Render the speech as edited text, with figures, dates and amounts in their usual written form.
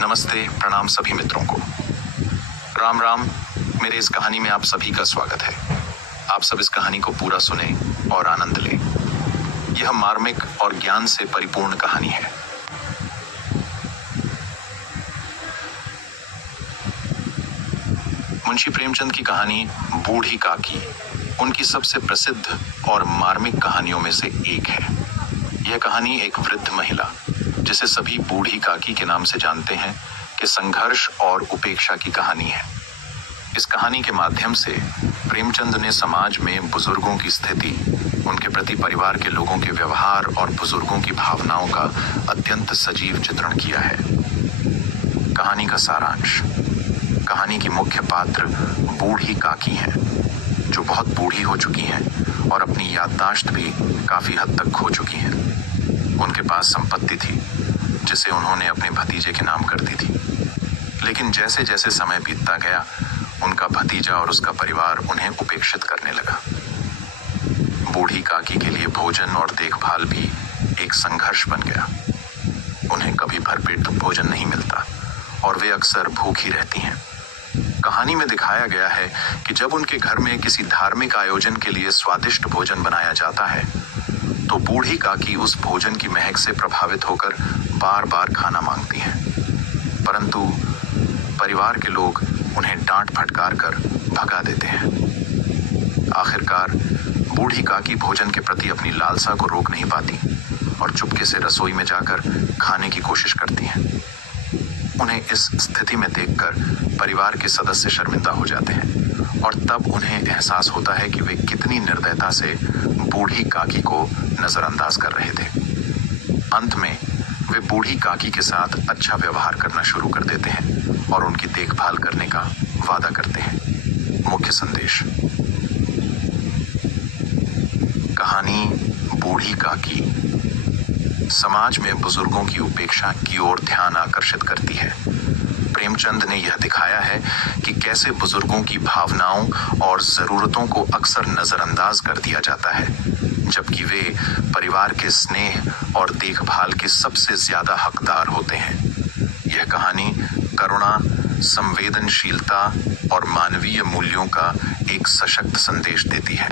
नमस्ते, प्रणाम सभी मित्रों को। राम राम। मेरे इस कहानी में आप सभी का स्वागत है। आप सब इस कहानी को पूरा सुने और आनंद लें। यह मार्मिक और ज्ञान से परिपूर्ण कहानी है। मुंशी प्रेमचंद की कहानी बूढ़ी काकी उनकी सबसे प्रसिद्ध और मार्मिक कहानियों में से एक है। यह कहानी एक वृद्ध महिला, जिसे सभी बूढ़ी काकी के नाम से जानते हैं, कि संघर्ष और उपेक्षा की कहानी है। इस कहानी के माध्यम से प्रेमचंद ने समाज में बुजुर्गों की स्थिति, उनके प्रति परिवार के लोगों के व्यवहार और बुजुर्गों की भावनाओं का अत्यंत सजीव चित्रण किया है। कहानी का सारांश। कहानी की मुख्य पात्र बूढ़ी काकी हैं, जो बहुत बूढ़ी हो चुकी हैं और अपनी याददाश्त भी काफी हद तक खो चुकी हैं। उनके पास संपत्ति थी, जिसे उन्होंने अपने भतीजे के नाम कर दी थी, लेकिन जैसे जैसे समय बीतता गया, उनका भतीजा और उसका परिवार उन्हें उपेक्षित करने लगा। बूढ़ी काकी के लिए भोजन और देखभाल भी एक संघर्ष बन गया। उन्हें कभी भरपेट भोजन नहीं मिलता और वे अक्सर भूखी रहती हैं। कहानी में दिखाया गया है कि जब उनके घर में किसी धार्मिक आयोजन के लिए स्वादिष्ट भोजन बनाया जाता है, तो बूढ़ी काकी उस भोजन की महक से प्रभावित होकर बार बार खाना मांगती हैं, परंतु परिवार के लोग उन्हें डांट फटकार कर भगा देते हैं। आखिरकार बूढ़ी काकी भोजन के प्रति अपनी लालसा को रोक नहीं पाती और चुपके से रसोई में जाकर खाने की कोशिश करती हैं। उन्हें इस स्थिति में देखकर परिवार के सदस्य शर्मिंदा हो जाते हैं और तब उन्हें एहसास होता है कि वे कितनी निर्दयता से बूढ़ी काकी को नजरअंदाज कर रहे थे। अंत में वे बूढ़ी काकी के साथ अच्छा व्यवहार करना शुरू कर देते हैं और उनकी देखभाल करने का वादा करते हैं। मुख्य संदेश। कहानी बूढ़ी काकी समाज में बुजुर्गों की उपेक्षा की ओर ध्यान आकर्षित करती है। प्रेमचंद ने यह दिखाया है कि कैसे बुजुर्गों की भावनाओं और जरूरतों को अक्सर नजरअंदाज कर दिया जाता है, जबकि वे परिवार के स्नेह और देखभाल के सबसे ज्यादा हकदार होते हैं। यह कहानी करुणा, संवेदनशीलता और मानवीय मूल्यों का एक सशक्त संदेश देती है।